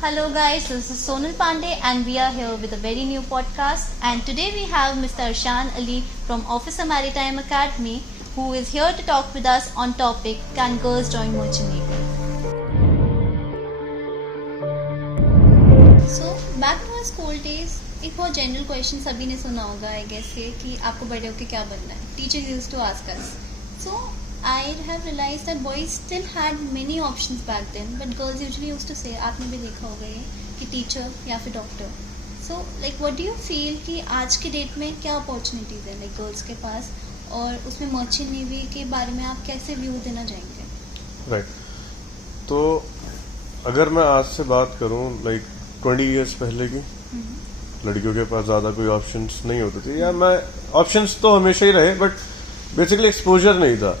Hello guys, this is Sonal Pandey and we are here with a very new podcast, and today we have Mr. Arshan Ali from Officer Maritime Academy who is here to talk with us on topic Can Girls Join Merchant Navy? So back in our school days, एक बहुत general question सभी ने सुना होगा I guess ये कि आपको बड़े होकर क्या बनना है. Teacher used to ask us. So I have realized that boys still had many options back then, but girls usually used to say, आपने भी देखा होगा ये कि टीचर या फिर doctor. So like what do you feel कि आज के डेट में क्या अपॉर्चुनिटीज़ है like girls के पास, और उसमें मर्चेंट नेवी के बारे में आप कैसे व्यू देना चाहेंगे? राइट. तो अगर मैं आज से बात करूं लाइक 20 इयर्स पहले की, लड़कियों के पास ज़्यादा कोई ऑप्शंस नहीं होते थे, या मैं ऑप्शंस तो हमेशा ही रहे बट बेसिकली एक्सपोजर नहीं था,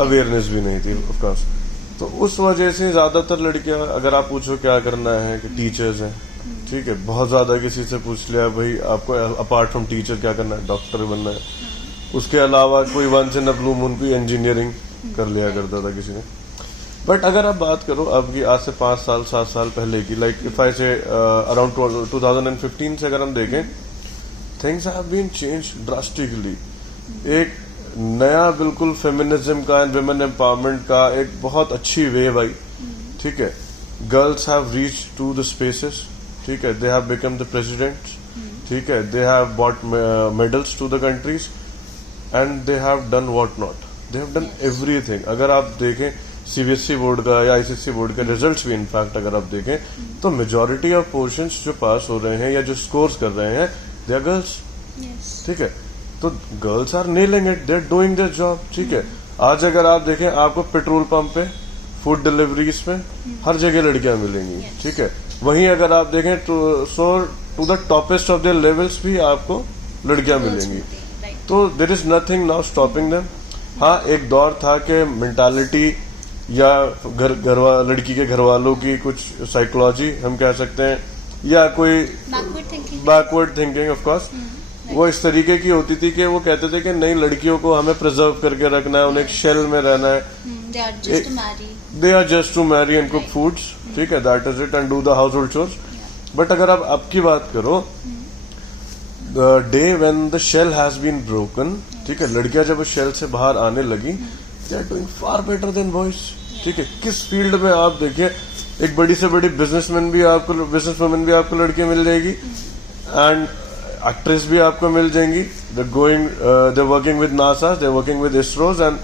अवेयरनेस भी नहीं थी ऑफ कोर्स. तो उस वजह से ज़्यादातर लड़कियां, अगर आप पूछो क्या करना है कि टीचर्स हैं, ठीक है, बहुत ज़्यादा किसी से पूछ लिया भाई आपको अपार्ट फ्रॉम टीचर क्या करना है, डॉक्टर बनना है. उसके अलावा कोई once in a blue moon कोई इंजीनियरिंग कर लिया करता था किसी ने. बट अगर आप बात करो अब की, आज से 5 साल 7 साल पहले की, लाइक इफ आई से अराउंड 2015 से अगर हम देखें, things have been change drastically. एक नया बिल्कुल फेमिनिज्म का एंड वुमेन एम्पावरमेंट का एक बहुत अच्छी वेव आई. ठीक है, girls have reach to the spaces. ठीक है, they have become the presidents. ठीक है, they have bought medals to the countries and they have done what not. They have done everything. अगर आप देखें सीबीएसई बोर्ड का या आईसीएसई बोर्ड के रिजल्ट्स भी इनफैक्ट अगर आप देखें तो मेजॉरिटी ऑफ पोर्शंस जो पास हो रहे हैं या जो स्कोर्स कर रहे हैं दे आर गर्ल्स. ठीक है, तो girls are nailing it, they are doing their job. ठीक है, आज अगर आप देखें आपको पेट्रोल पंप पे, फूड डिलीवरीज में हर जगह लड़कियां मिलेंगी. ठीक है, वहीं अगर आप देखें to the toppest of their levels भी आपको लड़कियां मिलेंगी. तो there is nothing now stopping them. हाँ, एक दौर था कि मेंटालिटी या लड़की के घर वालों की कुछ साइकोलॉजी हम कह सकते हैं, या कोई बैकवर्ड थिंकिंग ऑफ कोर्स, वो इस तरीके की होती थी कि वो कहते थे कि नहीं, लड़कियों को हमें प्रिजर्व करके रखना है, उन्हें एक शेल में रहना है, they are just to marry and cook foods. ठीक है, that is it, and do the household chores. But अगर आप अब की बात करो, the day when the shell has been broken, ठीक है, लड़कियां जब उस शेल से बाहर आने लगी, they are doing far better than boys. ठीक है, किस फील्ड में आप देखिए, एक बड़ी से बड़ी बिजनेसवुमन भी आपको लड़की मिल जाएगी, एंड एक्ट्रेस भी आपको मिल जाएंगी. They working with NASA, they working with ISROs and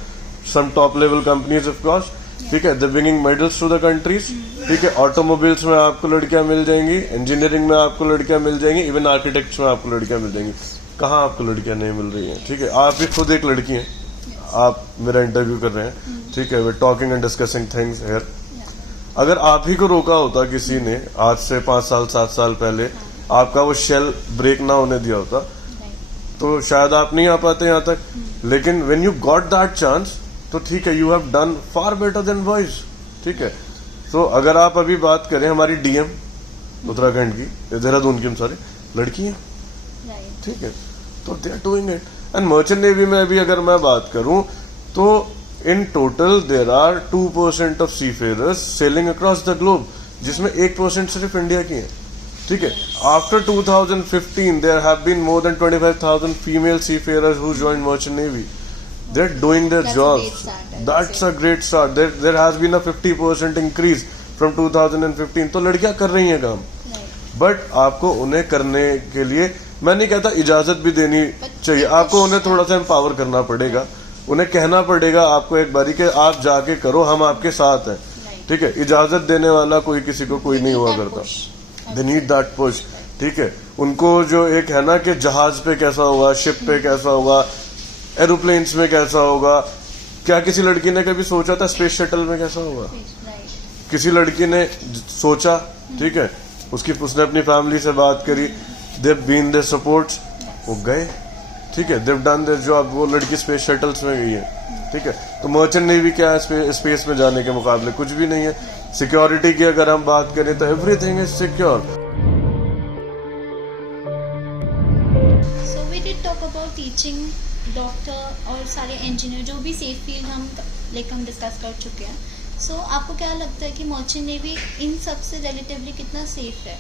some top level companies of course. ठीक है, they bringing medals to the countries. ठीक है, ऑटोमोबाइल्स में आपको लड़कियां मिल जाएंगी, इंजीनियरिंग में आपको लड़कियां मिल जाएंगी, इवन आर्किटेक्ट्स में आपको लड़कियां मिल जाएंगी. कहाँ आपको लड़कियां नहीं मिल रही हैं? ठीक है, आप भी खुद एक लड़की हैं, आप मेरा इंटरव्यू कर रहे हैं. ठीक है, we talking and discussing things here. अगर आप ही को रोका होता किसी ने आज से 5 साल 7 साल पहले, आपका वो शेल ब्रेक ना होने दिया होता, तो शायद आप नहीं आ पाते यहाँ तक. लेकिन when you got that chance, तो ठीक है, you have done far better than boys. ठीक है, तो अगर आप अभी बात करें हमारी डीएम उत्तराखंड की, देहरादून की, सॉरी, लड़की है. ठीक है, तो they are doing it. And merchant navy में भी अगर मैं बात करूं तो in total there are 2% of seafarers sailing across the globe, जिसमें 1% सिर्फ इंडिया की है. ठीक है, after 2015 there have been more than 25,000 female seafarers who joined merchant navy. They are doing their jobs. That's a great start. There has been a 50% increase from 2015. तो लड़कियां कर रही हैं काम, बट आपको उन्हें करने के लिए, मैं नहीं कहता इजाजत भी देनी चाहिए, आपको उन्हें थोड़ा सा एम्पावर करना पड़ेगा, उन्हें कहना पड़ेगा आपको एक बारी के आप जाके करो, हम आपके साथ हैं. ठीक है, इजाजत देने वाला किसी को कोई नहीं हुआ करता. They need that push. ठीक है, उनको जो एक है ना कि जहाज पे कैसा होगा, शिप पे कैसा होगा, एरोप्लेन्स में कैसा होगा, क्या किसी लड़की ने कभी सोचा था स्पेस शटल में कैसा होगा? किसी लड़की ने सोचा? ठीक है, उसने अपनी फैमिली से बात करी, they've been their supports, वो गए. ठीक है, they've done their job. वो लड़की स्पेस शटल्स में गई है. ठीक है, तो मर्चेंट नेवी क्या है स्पेस में जाने के मुकाबले? कुछ भी नहीं है. सिक्योरिटी की अगर हम बात करें तो everything is secure. So we did talk about teaching, doctor और सारे इंजीनियर, जो भी सेफ फील्ड हम डिस्कस कर चुके हैं. सो आपको क्या लगता है कि मर्चेंट नेवी इन सब से रिलेटिवली कितना सेफ है,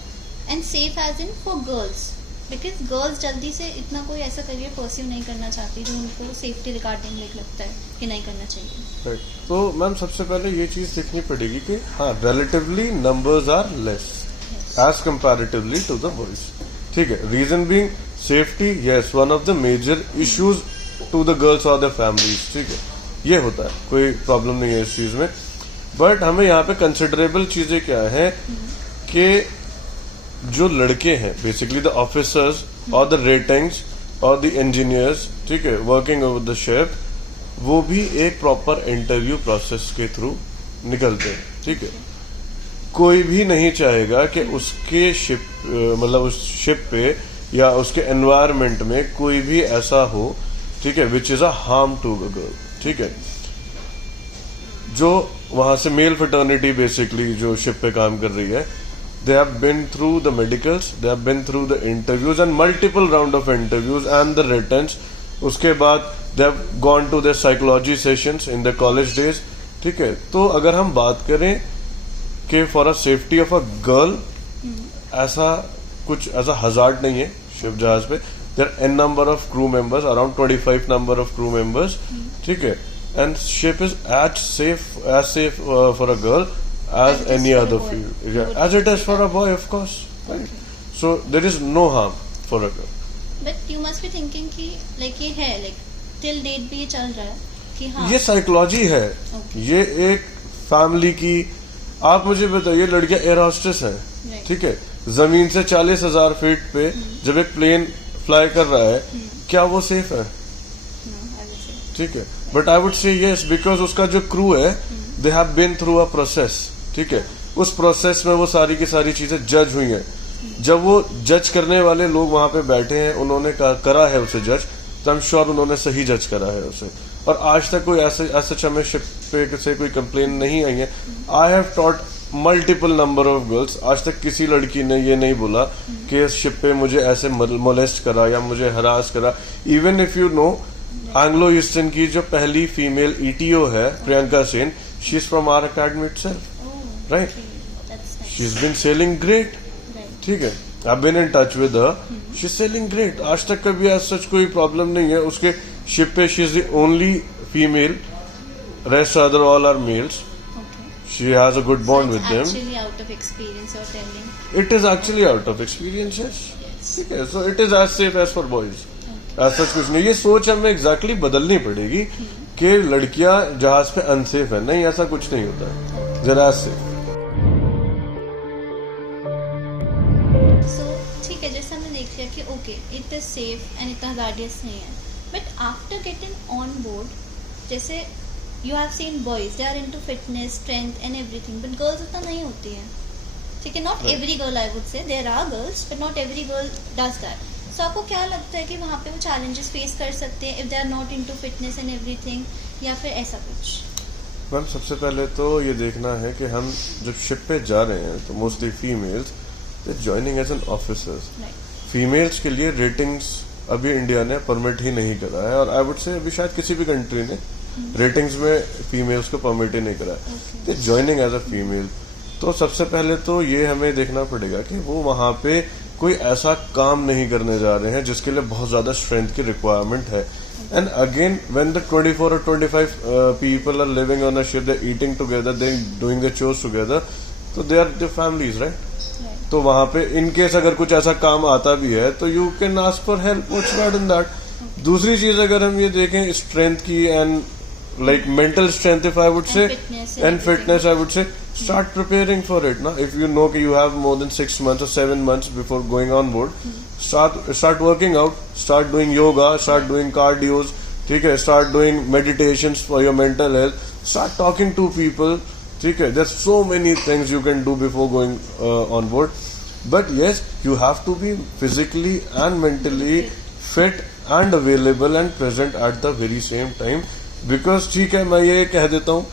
and safe as in for girls, because girls जल्दी से इतना कोई ऐसा करियर परस्यू नहीं करना चाहती जो उनको सेफ्टी रिगार्डिंग लगता है कि नहीं करना चाहिए. राइट. तो मैम सबसे पहले ये चीज देखनी पड़ेगी कि हाँ relatively numbers are less as comparatively to the boys. ठीक है. Reason being safety, yes, one of the major issues to the girls और द फैमिलीज. ठीक है, ये होता है, कोई प्रॉब्लम नहीं है इस चीज में. बट हमें यहाँ पे कंसिडरेबल चीजें क्या है कि जो लड़के हैं बेसिकली द ऑफिसर्स और द रेटिंग्स और द इंजीनियर्स, ठीक है, वर्किंग ओवर द शिप, वो भी एक प्रॉपर इंटरव्यू प्रोसेस के थ्रू निकलते हैं. ठीक है. कोई भी नहीं चाहेगा कि उसके शिप मतलब उस शिप पे या उसके एनवायरमेंट में कोई भी ऐसा हो, ठीक है, which is a harm to the girl. ठीक है. जो वहां से मेल फ्रेटर्निटी बेसिकली जो शिप पे काम कर रही है, they have been through the medicals, they have been through the interviews and multiple round of interviews and the writtens. उसके बाद they have gone to their psychology sessions in their college days. ठीक है. तो अगर हम बात करें कि for a safety of a girl ऐसा कुछ ऐसा हजार्ड नहीं है शिप जहाज पे. There an number of crew members, around 25 number of crew members. ठीक है. And ship is as safe for a girl as any other field, yeah, as it is for a boy, of course, right? So there is no harm for a girl. But you must be thinking कि like ये है like till date भी ये चल रहा है कि हाँ ये साइकोलॉजी है. ये एक फैमिली की. आप मुझे बताइए, लड़कियां एयर होस्टेस है, ठीक है, जमीन से 40,000 फीट पे जब एक प्लेन फ्लाई कर रहा है, क्या वो सेफ है? ठीक है. But I would say yes, because उसका जो क्रू है they have been through a process. ठीक है. उस प्रोसेस में वो सारी की सारी चीजें जज हुई हैं. जब वो जज करने वाले लोग वहां पे बैठे हैं, उन्होंने करा है उसे जज, तो आई एम श्योर उन्होंने सही जज करा है उसे. और आज तक कोई ऐसे हमें शिप पे से कोई कंप्लेन नहीं आई है. I have taught multiple number of girls. आज तक किसी लड़की ने ये नहीं बोला कि इस शिप पे मुझे ऐसे मोलेस्ट करा या मुझे हरास करा. Even if you know, Anglo Eastern की जो पहली फीमेल ईटीओ है, Priyanka Sen, she is from our academy itself. Right? She's been sailing great. ठीक है. I've been in touch with her. She's sailing great. आज तक कभी as such कोई प्रॉब्लम नहीं है. उसके शिप पे she is the only female. Rest other all are males. Okay. She has a good bond with them. It's actually out of experience you're telling. It is actually out of experience, yes. ठीक है. So it is as safe as for boys. As such कुछ नहीं. ये सोच हमें exactly बदलनी पड़ेगी कि लड़कियां जहाज पे अनसेफ है. नहीं, ऐसा कुछ नहीं होता. जरा सेफ. ठीक है, जैसे हमने देख लिया कि okay it is safe and इतना हजार्डियस नहीं है. But after getting on board, जैसे you have seen boys they are into fitness, strength and everything, but girls उतना नहीं होती है. ठीक है. Not every girl, I would say there are girls, but not every girl does that. So आपको क्या लगता है कि वहाँ पे वो चैलेंजेस फेस कर सकते हैं if they are not into fitness and everything, या फिर ऐसा कुछ? मैम सबसे पहले तो ये देखना है कि हम जब शिप पे जा रहे हैं तो mostly females joining as an officers. Females के लिए रेटिंग्स अभी इंडिया ने परमिट ही नहीं करा है, और आई वुड से अभी शायद किसी भी कंट्री ने रेटिंग्स में फीमेल्स को परमिट ही नहीं करा है. ज्वाइनिंग एज अ फीमेल, तो सबसे पहले तो ये हमें देखना पड़ेगा कि वो वहां पे कोई ऐसा काम नहीं करने जा रहे हैं जिसके लिए बहुत ज्यादा स्ट्रेंथ की रिक्वायरमेंट है. And again, when the 24 or 25 people are living on a ship, they're eating together, they're doing their chores together, so they are the families, right? तो वहां पे इन केस अगर कुछ ऐसा काम आता भी है तो you can ask for help. What's bad in that? दूसरी चीज अगर हम ये देखें स्ट्रेंथ की and like mental strength, if I would say, and fitness, I would say, start preparing for it. Now, if you know that you have more than 6 months or 7 months before going on board, start working out, start doing yoga, start doing cardios, okay, start doing meditations for your mental health, start talking to people. Okay, there's so many things you can do before going on board. But yes, you have to be physically and mentally fit and available and present at the very same time. Because ठीक है, मैं ये कह देता हूँ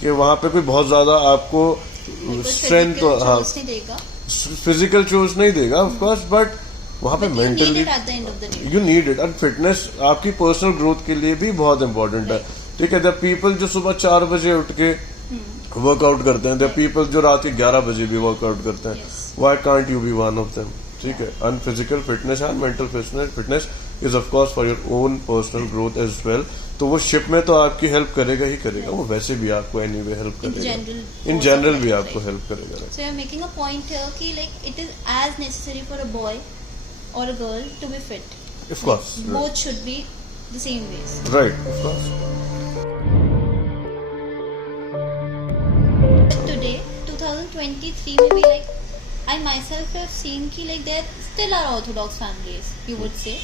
कि वहां पे कोई बहुत ज्यादा आपको स्ट्रेंथ, हाँ, फिजिकल चोर्स नहीं देगा ऑफ कोर्स, बट वहां पे मेंटली यू नीड इट. और फिटनेस आपकी पर्सनल ग्रोथ के लिए भी बहुत इंपॉर्टेंट है. ठीक है. द पीपल जो सुबह 4 बजे उठ के वर्कआउट करते हैं, देयर पीपल जो रात के 11 बजे भी वर्कआउट करते हैं. Yes. Why can't you be one of them? ठीक है. And physical fitness and mental fitness is of course for your own personal growth as well. तो वो शिप में तो आपकी हेल्प करेगा ही करेगा, वो वैसे भी आपको एनीवे हेल्प करेगा. इन जनरल भी आपको हेल्प करेगा. So you're making a point here कि like it is as necessary for a boy or a girl to be fit. Of course. Both should be the same ways. Right, of course. Today, 2023 में भी like I myself have seen कि like there still are orthodox families, you would say,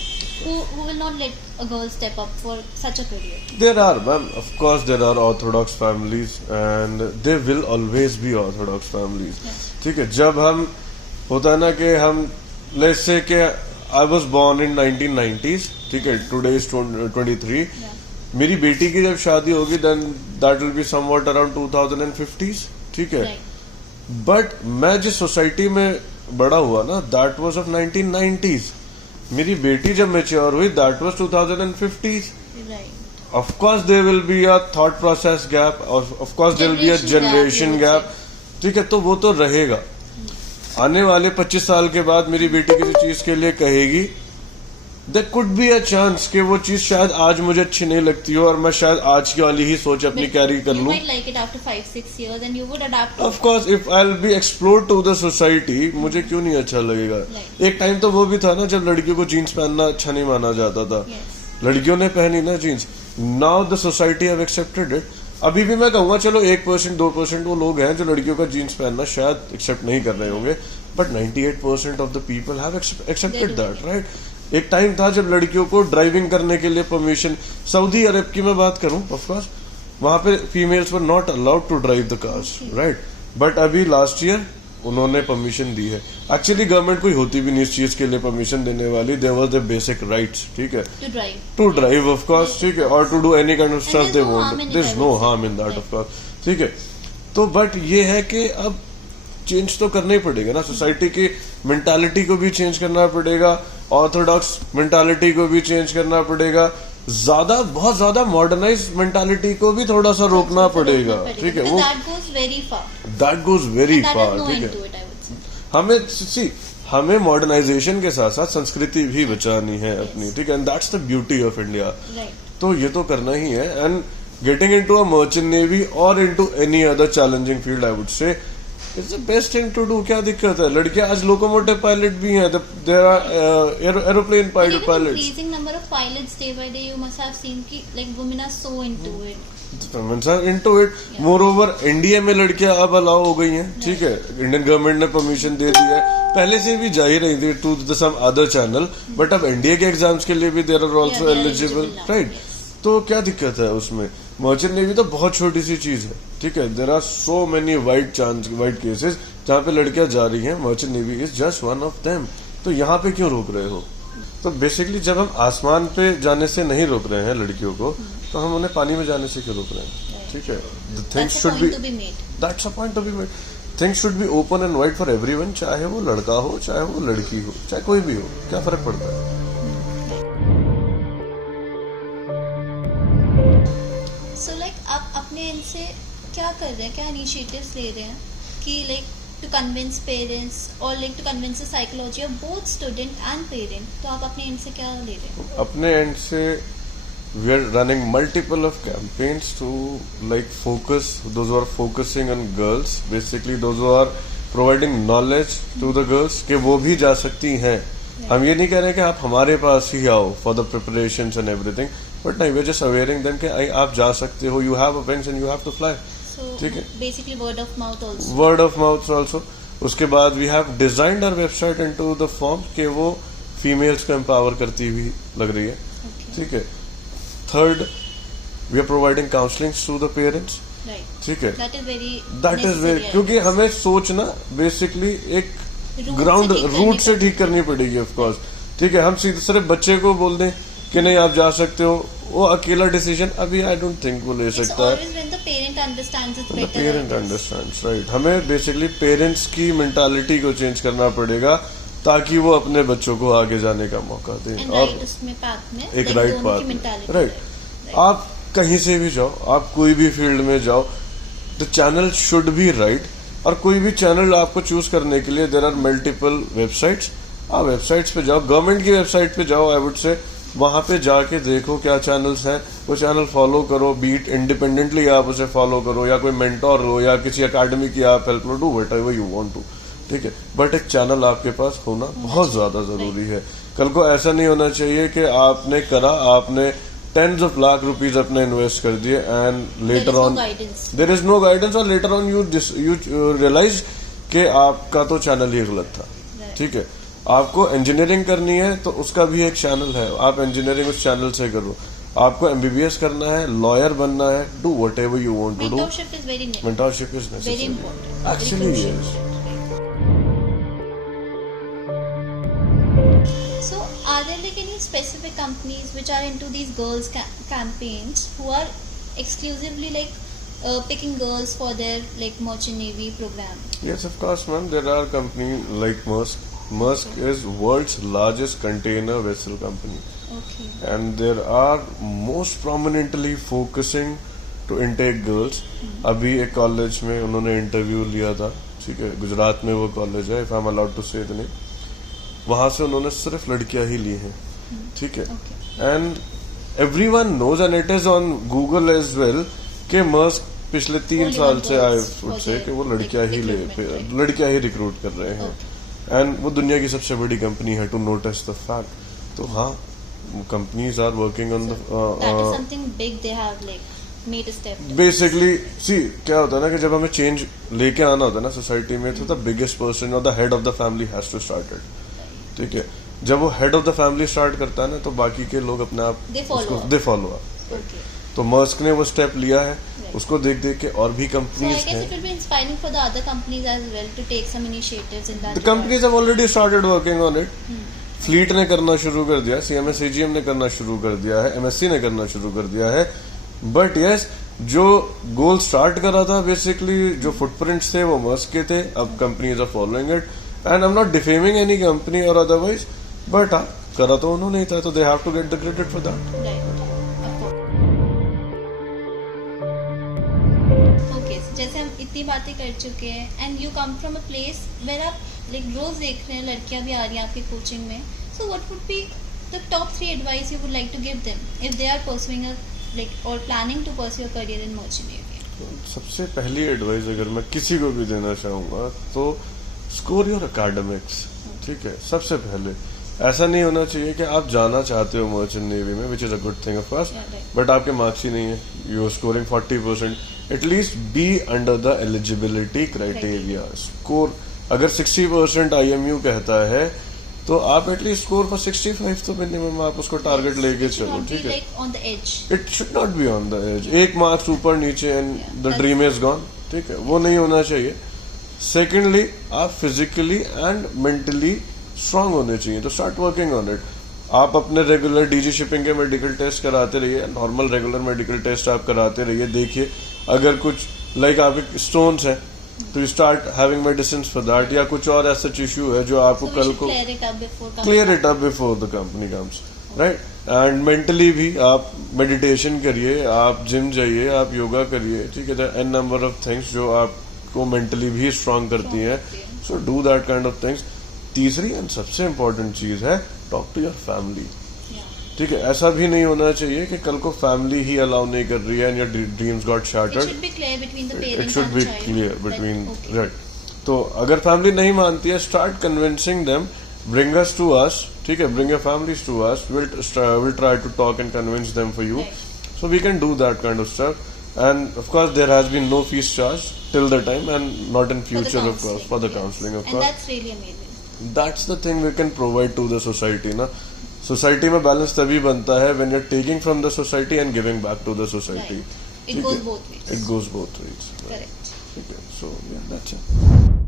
who will not let a girl step up for such a career. There are, ma'am. Of course, there are orthodox families, and there will always be orthodox families. Yes. ठीक है. जब हम होता है ना कि हम let's say कि I was born in 1990s. ठीक है. Today is 23. Yeah. मेरी बेटी की जब शादी होगी then that will be somewhat around 2050s. ठीक है. Right. बट मैं जिस सोसाइटी में बड़ा हुआ ना दैट वाज ऑफ 1990s. मेरी बेटी जब मैच्योर हुई that was 2050s. Right. Of course there will be a thought process gap, of course there will be a generation gap. ठीक है. तो वो तो रहेगा. आने वाले 25 साल के बाद मेरी बेटी किसी चीज के लिए कहेगी, there could be a chance कि वो चीज शायद आज मुझे अच्छी नहीं लगती हो और मैं शायद आज की वाली ही सोच अपनी कैरी कर You लूं. might like it after 5-6 years and you would adapt to Of course, if I'll be explored to the society, मुझे क्यों नहीं अच्छा लगेगा. Right. एक टाइम तो वो भी था ना जब लड़कियों को जीन्स पहनना अच्छा नहीं माना जाता था. Yes. लड़कियों ने पहनी ना jeans. Now the society have accepted it. अभी भी मैं कहूंगा चलो 1% 2% वो लोग हैं जो लड़कियों का जीन्स पहनना शायद एक्सेप्ट नहीं कर रहे होंगे, but 98% of the people have accepted that. Right. एक टाइम था जब लड़कियों को ड्राइविंग करने के लिए परमिशन, सऊदी अरब की मैं बात करूं, ऑफ कोर्स वहां पे females were not allowed to drive the cars. Right. But अभी लास्ट ईयर उन्होंने परमिशन दी है. एक्चुअली गवर्नमेंट कोई होती भी नहीं इस चीज के लिए परमिशन देने वाली. There was the basic rights. ठीक है. To drive of course. ठीक है. और to do any kind of stuff they want. There is no harm in that of course. ठीक है. तो बट ये है कि अब चेंज तो करना ही पड़ेगा ना. सोसाइटी की मेंटालिटी को भी चेंज करना पड़ेगा. ऑर्थोडॉक्स मेंटालिटी को भी चेंज करना पड़ेगा. बहुत ज्यादा मॉडर्नाइज मेंटालिटी को भी थोड़ा सा रोकना पड़ेगा. ठीक है. वो दैट गोज वेरी फार. ठीक है. हमें मॉडर्नाइजेशन के साथ साथ संस्कृति भी बचानी है अपनी. ठीक है. And that's the beauty of India. तो ये तो करना ही है. And getting into a merchant navy और into any other challenging field I would say it's the best thing to do. क्या दिक्कत है. लड़कियां आज लोकोमोटिव पायलट भी हैं. There are aeroplane pilots. Increasing number of pilots day by day, you must have seen कि like women are so into it. Women are into it. Moreover, India में लड़कियां अब अलाउ हो गई हैं. ठीक है. इंडियन गवर्नमेंट ने परमिशन दे दी है. पहले से भी जा ही रही थी to some other channel, but अब एनडीए के एग्जाम्स के लिए भी there are also eligible. Right. तो क्या दिक्कत है उसमें. मर्चेंट नेवी तो बहुत छोटी सी चीज है. ठीक है. There are so many white cases जहाँ पे लड़कियां जा रही हैं. Merchant navy is just one of them. तो यहाँ पे क्यों रोक रहे हो. तो बेसिकली जब हम आसमान पे जाने से नहीं रोक रहे हैं लड़कियों को, तो हम उन्हें पानी में जाने से क्यों रोक रहे हैं. ठीक है. Things should be that's a point to be made. Things should be open and wide for everyone. चाहे वो लड़का हो, चाहे वो लड़की हो, चाहे कोई भी हो. क्या फर्क पड़ता है. आप अपने एंड से क्या कर रहे हैं, क्या इनिशिएटिव्स ले रहे हैं कि लाइक टू कन्विंस पेरेंट्स और like to convince the psychology of both student and parent. तो आप अपने एंड से क्या ले रहे हैं. अपने एंड से we are running multiple of campaigns to like focus those are focusing on girls. Basically those are providing knowledge to the girls कि वो भी जा सकती हैं. हम ये नहीं कह रहे कि आप हमारे पास ही आओ for the preparations and everything, but नहीं, we are just awaring them कि आप जा सकते हो. You have a wings and you have to fly. ठीक है. Basically word of mouth also. उसके बाद we have designed our website into the form कि वो फीमेल्स को एम्पावर करती हुई लग रही है. ठीक है. Third, we are providing counselling to the parents. ठीक है. दैट इज वेरी क्योंकि हमें सोचना बेसिकली एक ग्राउंड रूट से ठीक करनी पड़ेगी. Of course. ठीक है. हम सीधे सिर्फ बच्चे को बोल दें कि नहीं आप जा सकते हो, वो अकेला डिसीजन अभी आई डोंट थिंक वो ले सकता है. Parent understands. राइट. हमें बेसिकली पेरेंट्स की मेंटालिटी को चेंज करना पड़ेगा ताकि वो अपने बच्चों को आगे जाने का मौका दें. और एक राइट पाथ. राइट. आप कहीं से भी जाओ, आप कोई भी फील्ड में जाओ, the channel should be right. और कोई भी चैनल आपको चूज करने के लिए देर आर मल्टीपल वेबसाइट्स। आप वेबसाइट्स पे जाओ, गवर्नमेंट की वेबसाइट पे जाओ, आई वुड से वहां पे जाके देखो क्या चैनल्स हैं, वो चैनल फॉलो करो, बीट इंडिपेंडेंटली आप उसे फॉलो करो, या कोई मेंटोर हो या किसी अकेडमी की आप हेल्प लो, do whatever you want to, ठीक है। बट एक चैनल आपके पास होना बहुत ज्यादा जरूरी है। कल को ऐसा नहीं होना चाहिए कि आपने करा, आपने टेंस ऑफ लाख रुपीज अपने इन्वेस्ट कर दिए and later on there is no guidance, और लेटर ऑन यू रियलाइज कि आपका तो चैनल ही गलत था, ठीक है। आपको इंजीनियरिंग करनी है तो उसका भी एक चैनल है, आप इंजीनियरिंग उस चैनल से करो। आपको एमबीबीएस करना है, लॉयर बनना है, do whatever you want to do. Mentorship is necessary, actually yes. So, are there like any specific companies which are into these girls campaigns who are exclusively like picking girls for their like merchant navy program? Yes, of course, ma'am. There are companies like Maersk. Maersk is world's largest container vessel company, Okay. and there are most prominently focusing to intake girls. अभी एक college में उन्होंने interview लिया था, ठीक है, गुजरात में वो कॉलेज है, if I'm allowed to say the name. वहां से उन्होंने सिर्फ लड़कियां ही ली हैं, ठीक है। And everyone knows and it is on Google as well कि मर्स्क पिछले 3 साल से आई वुड से कि वो लड़कियां ही रिक्रूट कर रहे हैं, एंड वो दुनिया की सबसे बड़ी कंपनी है, टू नोटिस द फैक्ट। तो हाँ, companies are working on basically see क्या होता है ना कि जब हमें चेंज लेके आना होता है ना सोसाइटी में, तो द बिगेस्ट पर्सन और the head of the family has to start it, ठीक है। जब वो head of the family start करता है ना, तो बाकी के लोग अपने आप दे फॉलो अप। तो मर्स्क ने वो स्टेप लिया है, उसको देख देख के और भी कंपनीज हैं। The companies have already started working on it. Fleet ने करना शुरू कर दिया, सीएमएस एजीएम ने करना शुरू कर दिया है, एमएससी ने करना शुरू कर दिया है। बट यस, जो गोल स्टार्ट करा था बेसिकली, जो फुटप्रिंट्स थे वो मर्स्क के थे। अब companies are following it, and I am not defaming any company और अदरवाइज, बट हाँ, करा तो उन्होंने ही था, तो they have to get the credit for that. Okay, जैसे हम इतनी बातें कर चुके हैं and you come from a place where आप लाइक रोज देख रहे हैं लड़कियां भी आ रही हैं आपकी कोचिंग में, so what would be the top 3 advice you would like to give them if they are pursuing like और planning to pursue a career in merchant navy? सबसे पहली एडवाइस अगर मैं किसी को भी देना चाहूंगा तो स्कोर योर एकेडमिक्स, ठीक है। सबसे पहले ऐसा नहीं होना चाहिए कि आप जाना चाहते हो मर्चेंट नेवी में, which is a good thing of course, but आपके मार्क्स ही नहीं है, you are scoring 40%, at least be under the eligibility criteria. Score अगर 60% IMU कहता है तो आप एटलीस्ट स्कोर फॉर 65 तो मिनिमम आप उसको टारगेट लेके चलो, ठीक है। It should not be on the edge, 1 marks ऊपर नीचे and the dream is gone, ठीक है, वो नहीं होना चाहिए। सेकेंडली, आप फिजिकली एंड मेंटली स्ट्रांग होने चाहिए, तो स्टार्ट वर्किंग ऑन इट। आप अपने रेगुलर डीजी शिपिंग के मेडिकल टेस्ट कराते रहिए, नॉर्मल रेगुलर मेडिकल टेस्ट आप कराते रहिए। देखिए अगर कुछ लाइक आपके स्टोन्स हैं तो you start having medicine for that, या कुछ और ऐसा इशू है जो आपको कल को clear it up before the company comes, right. And mentally भी आप मेडिटेशन करिए, आप जिम जाइए, आप योगा करिए, ठीक है। एन नंबर ऑफ थिंग्स जो आपको मेंटली भी स्ट्रांग करती हैं, so do that kind of things. तीसरी एंड सबसे इम्पोर्टेंट चीज है टॉक टू योर फैमिली, ठीक है। ऐसा भी नहीं होना चाहिए कि कल को फैमिली ही अलाउ नहीं कर रही है and your dreams got shattered. It should be clear between, right. तो अगर फैमिली नहीं मानती है, start convincing them, bring us to us, ठीक है, bring your families to us, will try to talk and convince them for you, so we can do that kind of stuff. And of course, there has been no fees charged till the time, and not in future, of course, for the counseling, of course. And that's really amazing. That's the thing we can provide to the society, na. Society में balance तभी बनता है when you're taking from the society and giving back to the society. Right. It goes both ways. It goes both ways. Correct. Okay, so yeah, that's it.